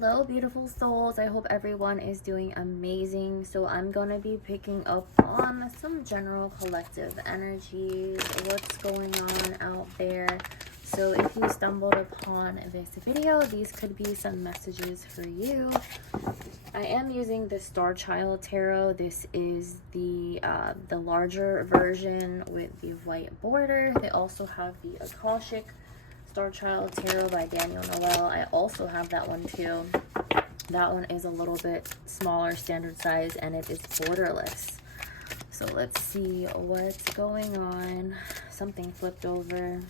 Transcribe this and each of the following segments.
Hello beautiful souls, I hope everyone is doing amazing. So I'm going to be picking up on some general collective energies, what's going on out there. So if you stumbled upon this video, these could be some messages for you. I am using the Star Child Tarot. This is the larger version with the white border. They also have the Akashic Star Child Tarot by Daniel Noel. I also have that one too. That one is a little bit smaller, standard size, and it is borderless. So let's see what's going on. Something flipped over.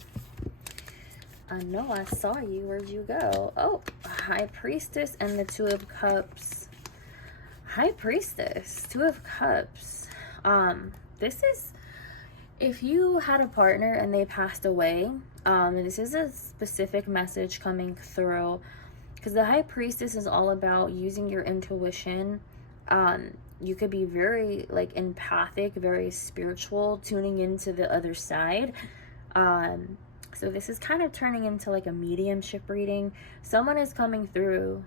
I know I saw you. Where'd you go? Oh, High Priestess and the Two of Cups. High Priestess, Two of Cups. This is if you had a partner and they passed away. This is a specific message coming through because the High Priestess is all about using your intuition. You could be very like empathic, very spiritual, tuning into the other side. So this is kind of turning into like a mediumship reading. Someone is coming through,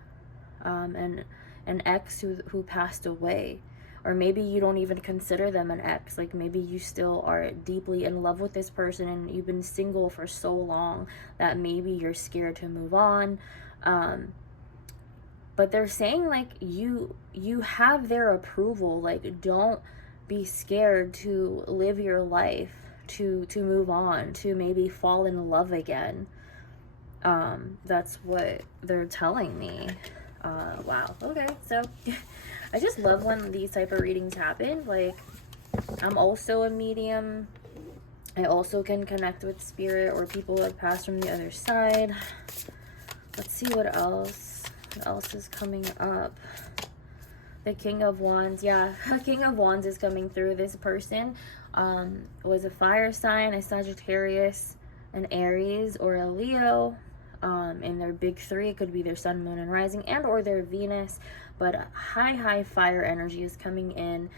and an ex who passed away. Or maybe you don't even consider them an ex. Like maybe you still are deeply in love with this person and you've been single for so long that maybe you're scared to move on. But they're saying like you have their approval. Like don't be scared to live your life, to move on, to maybe fall in love again. That's what they're telling me. Wow. Okay. So I just love when these type of readings happen. Like, I'm also a medium. I also can connect with spirit or people who have passed from the other side. Let's see what else. What else is coming up? The King of Wands. Yeah, the King of Wands is coming through. This person was a fire sign, a Sagittarius, an Aries, or a Leo. In their big three, it could be their sun, moon, and rising, and or their Venus. But high fire energy is coming in.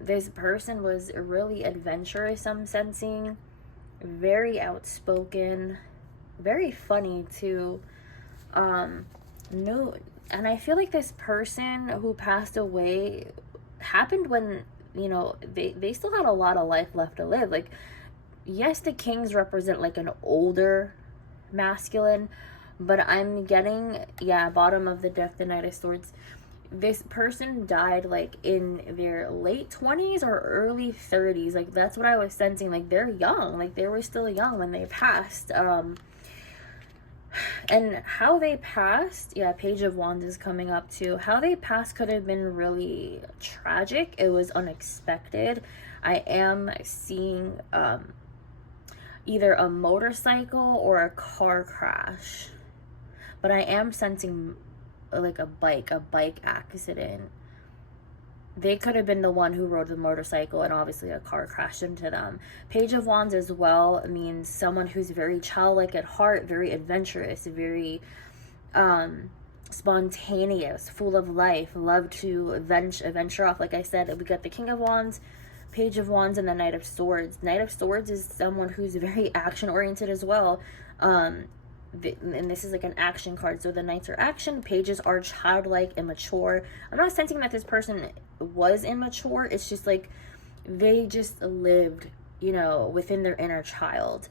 This person was really adventurous, I'm sensing. Very outspoken. Very funny, too. No, and I feel like this person who passed away happened when, you know, they still had a lot of life left to live. Like, yes, the kings represent, like, an older masculine, but I'm getting, yeah, bottom of the deck, the Knight of Swords. This person died like in their late 20s or early 30s. Like that's what I was sensing. Like they're young, like they were still young when they passed. And how they passed, yeah, Page of Wands is coming up too. How they passed could have been really tragic. It was unexpected. I am seeing either a motorcycle or a car crash, but I am sensing like a bike accident. They could have been the one who rode the motorcycle and obviously a car crashed into them. Page of Wands as well means someone who's very childlike at heart, very adventurous, very spontaneous, full of life, love to venture off. Like I said, we got the King of Wands, Page of Wands, and the Knight of Swords. Knight of Swords is someone who's very action oriented as well. And this is like an action card. So the knights are action, pages are childlike, immature. I'm not sensing that this person was immature. It's just like they just lived, you know, within their inner child.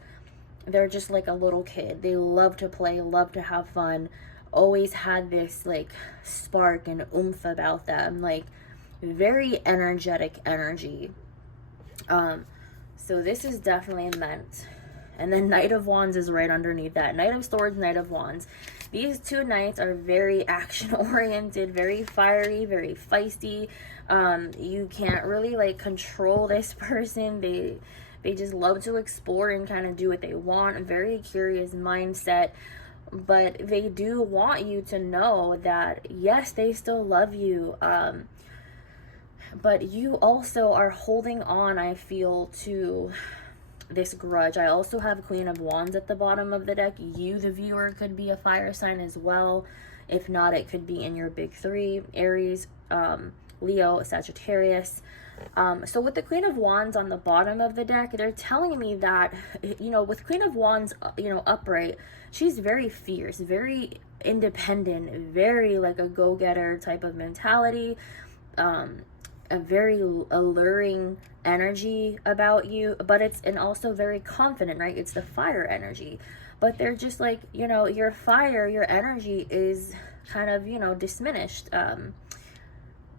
They're just like a little kid. They love to play, love to have fun, always had this like spark and oomph about them, like very energetic energy. So this is definitely meant. And then Knight of Wands is right underneath that. Knight of Swords, Knight of Wands. These two knights are very action-oriented, very fiery, very feisty. You can't really, like, control this person. They just love to explore and kind of do what they want. A very curious mindset. But they do want you to know that, yes, they still love you. But you also are holding on, I feel, to this grudge. I also have Queen of Wands at the bottom of the deck. You, the viewer, could be a fire sign as well. If not, it could be in your big three: Aries, Leo, Sagittarius. So with the Queen of Wands on the bottom of the deck, they're telling me that, you know, with Queen of Wands, you know, upright, she's very fierce, very independent, very like a go-getter type of mentality, a very alluring energy about you, but it's, and also very confident, right? It's the fire energy, but they're just like, you know, your fire, your energy is kind of, you know, diminished,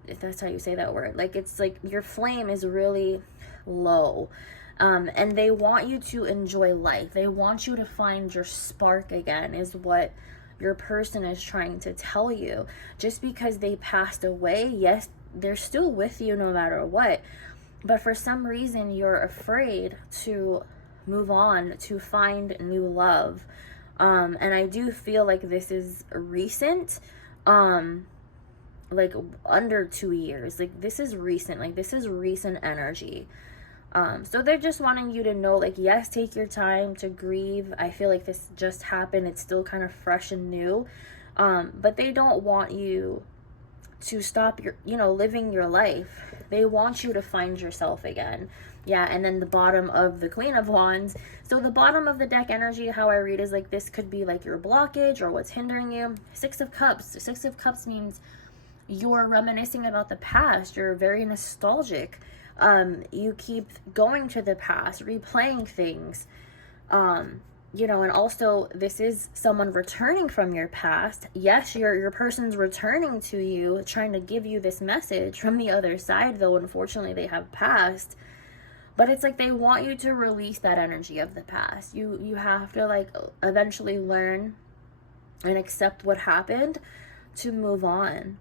if that's how you say that word. Like, it's like your flame is really low, and they want you to enjoy life. They want you to find your spark again, is what your person is trying to tell you. Just because they passed away, yes, they're still with you no matter what, but for some reason you're afraid to move on, to find new love. And I do feel like this is recent, like under 2 years. Like, this is recent, like this is recent energy. So they're just wanting you to know, like, yes, take your time to grieve. I feel like this just happened, it's still kind of fresh and new, but they don't want you to stop your, you know, living your life. They want you to find yourself again. Yeah. And then the bottom of the Queen of Wands. So the bottom of the deck energy, how I read, is like, this could be like your blockage or what's hindering you. 6 of Cups. 6 of Cups means you're reminiscing about the past. You're very nostalgic. You keep going to the past, replaying things, you know, and also this is someone returning from your past. Yes, your person's returning to you, trying to give you this message from the other side, though unfortunately they have passed. But it's like they want you to release that energy of the past. You have to, like, eventually learn and accept what happened to move on.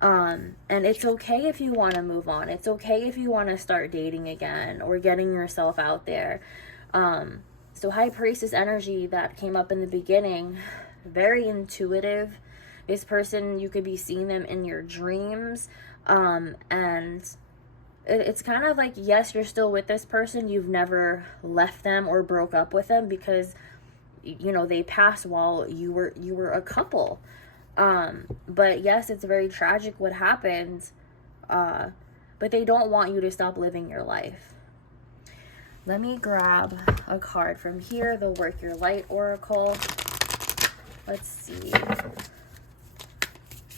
And it's okay if you want to move on. It's okay if you want to start dating again or getting yourself out there. So High Priestess energy that came up in the beginning, very intuitive. This person, you could be seeing them in your dreams. And it's kind of like, yes, you're still with this person. You've never left them or broke up with them, because, you know, they passed while you were a couple. But yes, it's very tragic what happened. But they don't want you to stop living your life. Let me grab a card from here, the Work Your Light Oracle. Let's see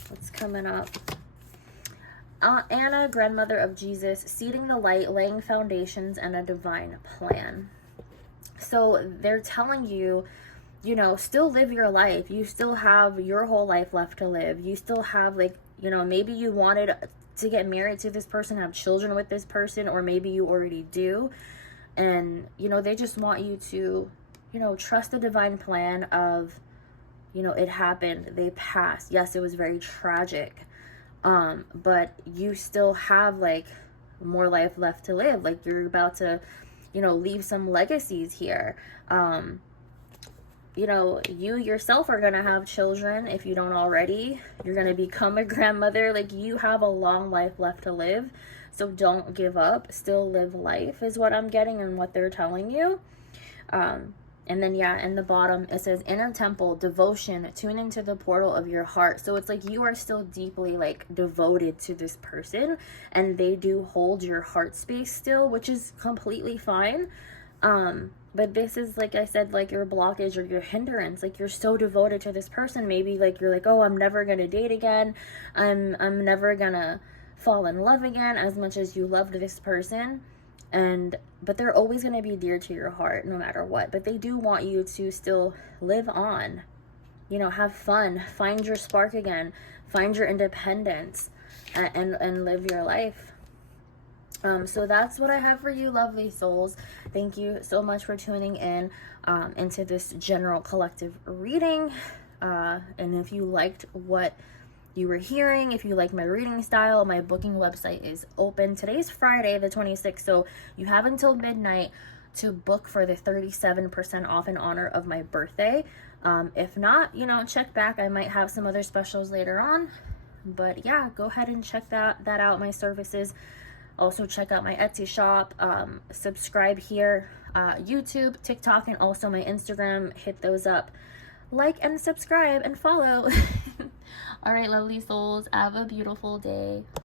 what's coming up. Anna, grandmother of Jesus, seeding the light, laying foundations, and a divine plan. So they're telling you, you know, still live your life. You still have your whole life left to live. You still have, like, you know, maybe you wanted to get married to this person, have children with this person, or maybe you already do. And, you know, they just want you to, you know, trust the divine plan of, you know, it happened, they passed. Yes, it was very tragic. But you still have, like, more life left to live. Like, you're about to, you know, leave some legacies here. You know, you yourself are going to have children if you don't already. You're going to become a grandmother. Like, you have a long life left to live. So don't give up. Still live life is what I'm getting and what they're telling you. And then, yeah, in the bottom, it says inner temple, devotion, tune into the portal of your heart. So it's like you are still deeply, like, devoted to this person, and they do hold your heart space still, which is completely fine. But this is, like I said, like your blockage or your hindrance. Like, you're so devoted to this person. Maybe, like, you're like, oh, I'm never going to date again. I'm never going to fall in love again as much as you loved this person. But they're always going to be dear to your heart no matter what. But they do want you to still live on, you know, have fun, find your spark again, find your independence, and live your life. So that's what I have for you, lovely souls. Thank you so much for tuning in into this general collective reading. And if you liked what you were hearing, if you like my reading style, my booking website is open. Today's Friday the 26th, so you have until midnight to book for the 37% off in honor of my birthday. If not, you know, check back. I might have some other specials later on, but yeah, go ahead and check that out, my services. Also check out my Etsy shop, subscribe here, YouTube, TikTok, and also my Instagram. Hit those up. Like and subscribe and follow. All right, lovely souls, have a beautiful day.